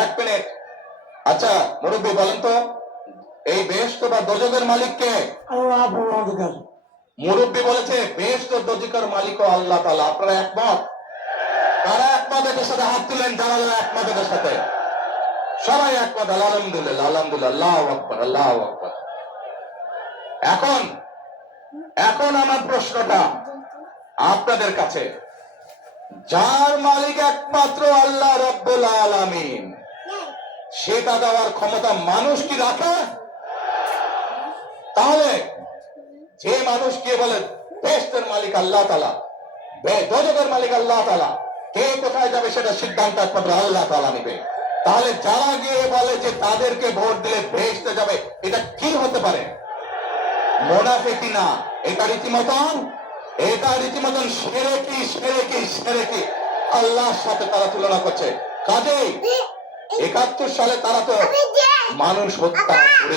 এক মিনিট। আচ্ছা মুরব্বী বলেন তো, এই বেহেশত বা দোজখের মালিক কে? আল্লাহ পরমাধিকার। মুরব্বী বলেছে বেহেশত ও দোজখের মালিক ও আল্লাহ তাআলা। আপনারা একমত? কারা একমত? এদের সাথে হাত তুলেন যারা একমত এদের সাথে। সবাই একমত। আলহামদুলিল্লাহ, আলহামদুলিল্লাহ, আল্লাহু আকবার, আল্লাহু আকবার। এখন এখন আমার প্রশ্নটা আপনাদের কাছে, যার মালিক একমাত্র আল্লাহ রাব্বুল আলামিন, সেটা দেওয়ার ক্ষমতা মানুষ কি রাখে? তাহলে যে মানুষ কে বলে বেহেশতের মালিক আল্লাহ তাআলা, দোজখের মালিক আল্লাহ তাআলা, কে কোথায় যাবে সেটা সিদ্ধান্ত একমাত্র আল্লাহ তাআলা নেবে। তাহলে যারা গিয়ে বলে যে তাদেরকে ভোট দিলে বেহেশতে যাবে, এটা কি হতে পারে? মুনাফিকি না, এটা রীতিমতন শিরকি শিরকি শিরকি। আল্লাহর সাথে তারা তুলনা করছে। কাজেই 71 সালে তারা তো মানুষ হত্যা করে